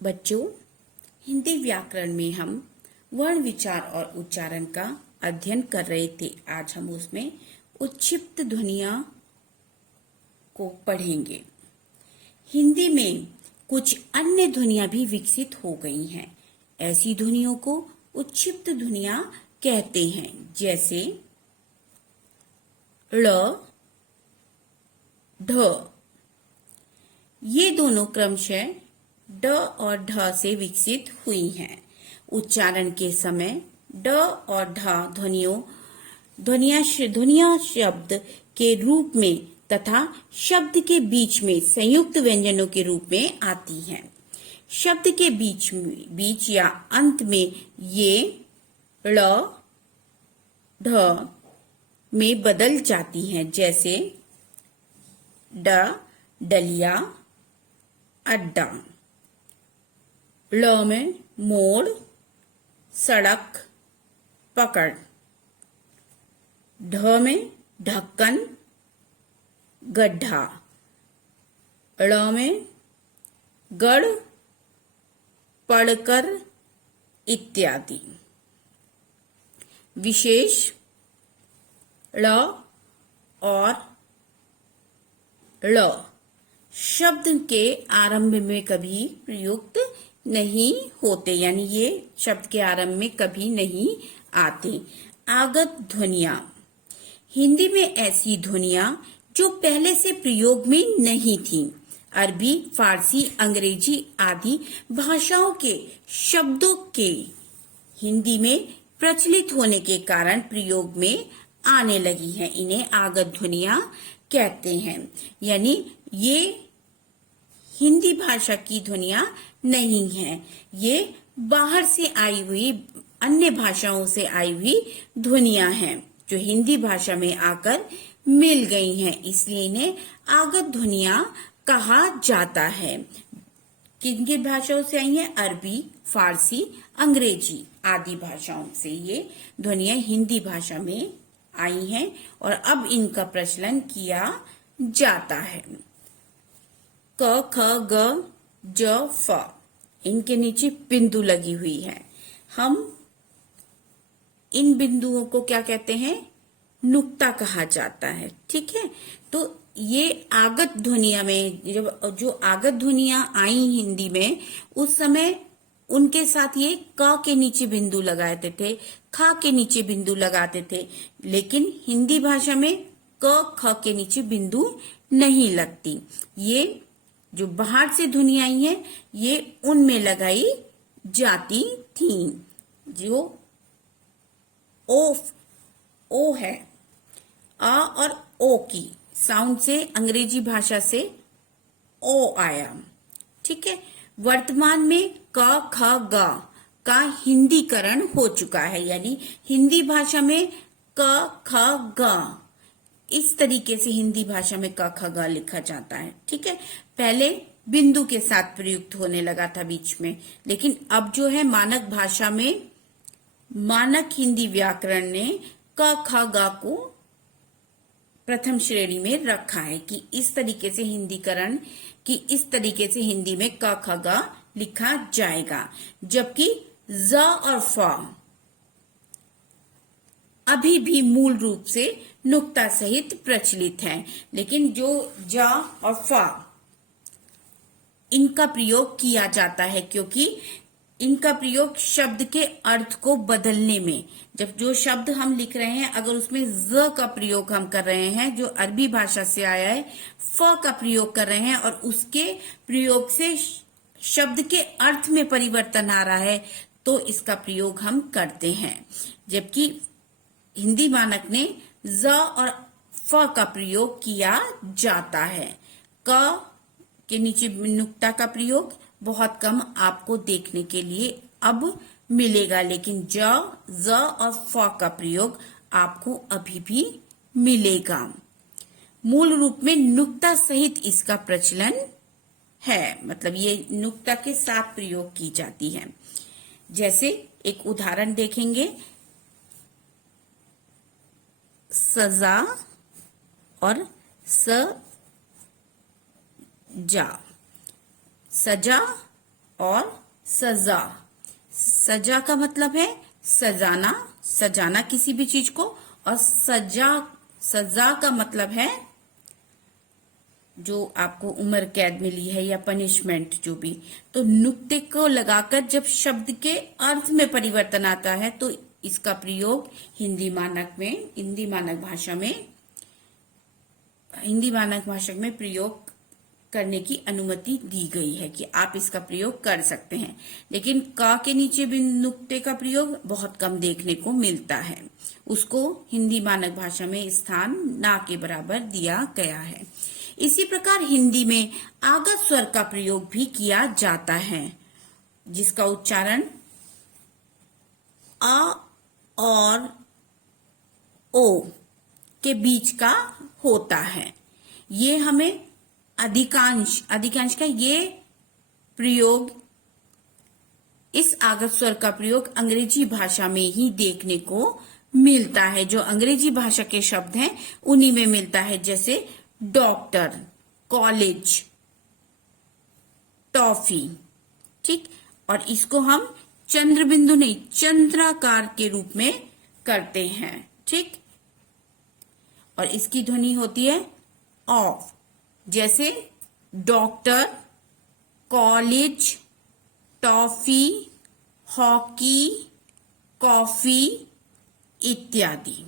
बच्चों, हिंदी व्याकरण में हम वर्ण विचार और उच्चारण का अध्ययन कर रहे थे। आज हम उसमें उच्छिष्ट ध्वनियां को पढ़ेंगे। हिंदी में कुछ अन्य ध्वनियां भी विकसित हो गई हैं। ऐसी ध्वनियों को उच्छिष्ट ध्वनियां कहते हैं, जैसे ळ, ढ। ये दोनों क्रमशः ड और ढ से विकसित हुई हैं। उच्चारण के समय ड और ढ ध्वनियां शब्द के रूप में तथा शब्द के बीच में संयुक्त व्यंजनों के रूप में आती हैं। शब्द के बीच या अंत में ये ळ, ढ में बदल जाती हैं, जैसे ड, डलिया, अड्डा। ळ में मोड़, सड़क, पकड़। ढ में ढक्कन, गड्ढा। ळ में गढ़, पढ़कर इत्यादि। विशेष ळ और ळ शब्द के आरंभ में कभी प्रयुक्त नहीं होते, यानी ये शब्द के आरंभ में कभी नहीं आते। आगत ध्वनियां। हिंदी में ऐसी ध्वनियां जो पहले से प्रयोग में नहीं थी। अरबी, फारसी, अंग्रेजी आदि भाषाओं के शब्दों के हिंदी में प्रचलित होने के कारण प्रयोग में आने लगी हैं। इन्हें आगत ध्वनियां कहते हैं। यानी ये हिंदी भाषा की ध्वनियां नहीं हैं, ये बाहर से आई हुई अन्य भाषाओं से आई हुई ध्वनियां हैं जो हिंदी भाषा में आकर मिल गई हैं, इसलिए इन्हें आगत ध्वनियां कहा जाता है। किन किन भाषाओं से आई हैं? अरबी, फारसी, अंग्रेजी आदि भाषाओं से ये ध्वनियां हिंदी भाषा में आई हैं और अब इनका प्रचलन किया जाता है। क, ख, ग, ज, फ इनके नीचे बिंदु लगी हुई है। हम इन बिंदुओं को क्या कहते हैं? नुक्ता कहा जाता है। ठीक है, तो ये आगत ध्वनिया में जब जो आगत ध्वनियां आई हिंदी में, उस समय उनके साथ ये क के नीचे बिंदु लगाते थे, ख के नीचे बिंदु लगाते थे, लेकिन हिंदी भाषा में क, ख के नीचे बिंदु नहीं लगती। ये जो बाहर से ध्वनि आई है, ये उनमें लगाई जाती थी। जो ओ है, आ और ओ की साउंड से अंग्रेजी भाषा से ओ आया। ठीक है, वर्तमान में क, ख, ग का हिंदीकरण हो चुका है, यानी हिंदी भाषा में क, ख, ग इस तरीके से हिंदी भाषा में क, ख, ग लिखा जाता है। ठीक है, पहले बिंदु के साथ प्रयुक्त होने लगा था बीच में, लेकिन अब जो है मानक भाषा में मानक हिंदी व्याकरण ने क, ख, ग को प्रथम श्रेणी में रखा है कि इस तरीके से हिंदीकरण कि इस तरीके से हिंदी में क, ख, ग लिखा जाएगा। जबकि ज और फ अभी भी मूल रूप से नुक्ता सहित प्रचलित है, लेकिन जो ज और फ इनका प्रयोग किया जाता है, क्योंकि इनका प्रयोग शब्द के अर्थ को बदलने में, जब जो शब्द हम लिख रहे हैं अगर उसमें ज का प्रयोग हम कर रहे हैं जो अरबी भाषा से आया है, फ का प्रयोग कर रहे हैं और उसके प्रयोग से शब्द के अर्थ में परिवर्तन आ रहा है, तो इसका प्रयोग हम करते हैं। जबकि हिंदी मानक ने ज और फ का प्रयोग किया जाता है। क के नीचे नुक्ता का प्रयोग बहुत कम आपको देखने के लिए अब मिलेगा, लेकिन ज और फ का प्रयोग आपको अभी भी मिलेगा। मूल रूप में नुक्ता सहित इसका प्रचलन है, मतलब ये नुक्ता के साथ प्रयोग की जाती है। जैसे एक उदाहरण देखेंगे, सजा और सजा। सजा और सजा। सजा का मतलब है सजाना, सजाना किसी भी चीज को, और सजा का मतलब है जो आपको उम्र कैद मिली है या पनिशमेंट जो भी। तो नुक्ते को लगाकर जब शब्द के अर्थ में परिवर्तन आता है तो इसका प्रयोग हिंदी मानक भाषा में प्रयोग करने की अनुमति दी गई है कि आप इसका प्रयोग कर सकते हैं। लेकिन का के नीचे भी नुक्ते का प्रयोग बहुत कम देखने को मिलता है, उसको हिंदी मानक भाषा में स्थान ना के बराबर दिया गया है। इसी प्रकार हिंदी में आगत स्वर का प्रयोग भी किया जाता है, जिसका उच्चारण अ और ओ के बीच का होता है। ये हमें अधिकांश का ये प्रयोग, इस आगत स्वर का प्रयोग अंग्रेजी भाषा में ही देखने को मिलता है। जो अंग्रेजी भाषा के शब्द हैं उन्हीं में मिलता है, जैसे डॉक्टर, कॉलेज, टॉफी। ठीक, और इसको हम चंद्र बिंदु नहीं चंद्राकार के रूप में करते हैं। ठीक, और इसकी ध्वनि होती है ऑफ, जैसे doctor, college, toffee, hockey, coffee इत्यादि।